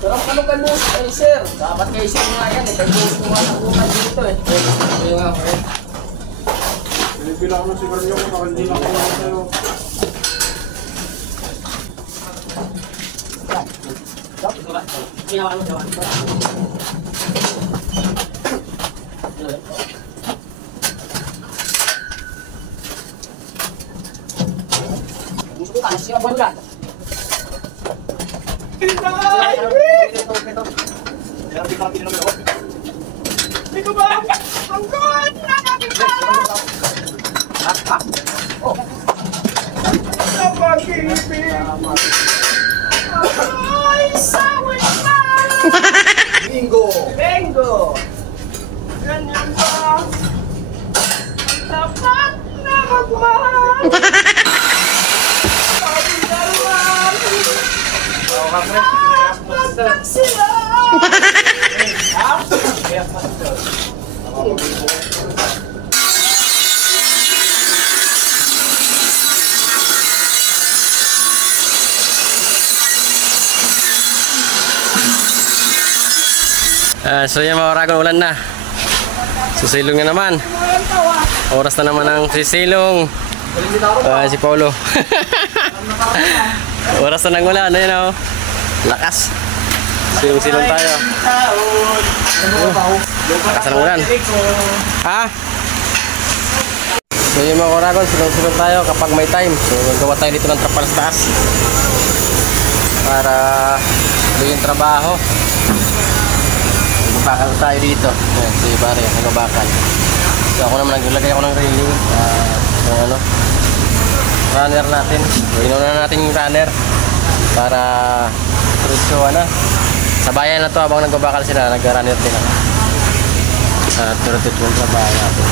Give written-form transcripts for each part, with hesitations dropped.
Pero ano kay boss? Ay sir, dapat kay sir nga yan. Kay boss mo nga nakuha dito eh. Ayun nga ko eh. Pinipila ko na si Mario ko, hindi lang ko lang sa'yo. Ginawa mo, gawa. Gusto ko ka, nasira buwan ka. Ito ba? Ang good! Nakakit ka! Oh. Napag-ibig! Ay, sawit na! Bingo! Bingo! Ganyan ba? Dapat na magmahal! Sabi na lang! Dapat lang sila! So yan mga Oragon, ulan na. Sisilong na naman. Oras na naman ang sisilong. Si Paulo. Oras na ng ulan. Ayan o. Lakas. Silong-silong tayo. Lakas na ng ulan. Ha? So yun mga Oragon, silong-silong tayo kapag may time. So gawa tayo dito ng trapal sa taas para tuloy yung trabaho. Bakal tayo dito. Ayan, si Barry, nagabakal. So ako naman naglagay ako ng railing ng ano, runner natin. So inuna na natin yung runner para tuloy sabayan na to habang nagbabakal sila, nag-runner din ako. Tuloy yung trabaho natin.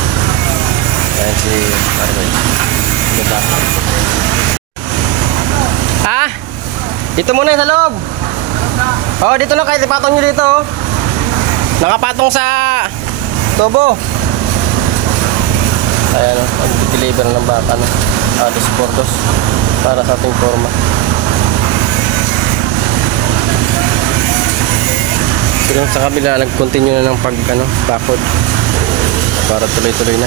Ayan si Barry, nagbabakal. Ha? Dito muna sa loob. Oh, dito lang kayo, ipatong nyo dito oh. Nakapatong sa tubo. Ayan o, mag-deliver ng baka dos portos para sa ating forma. Pero sa kabila nag-continue na ng bakod para tuloy-tuloy na.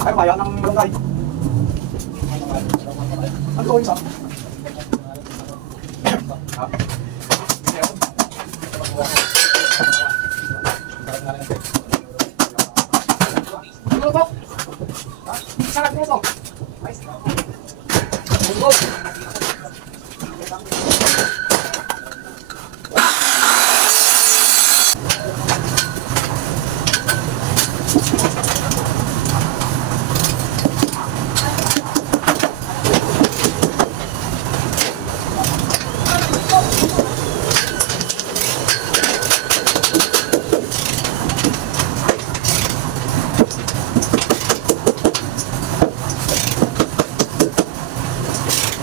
Ay, kaya ng lagay. Ang gawin sa?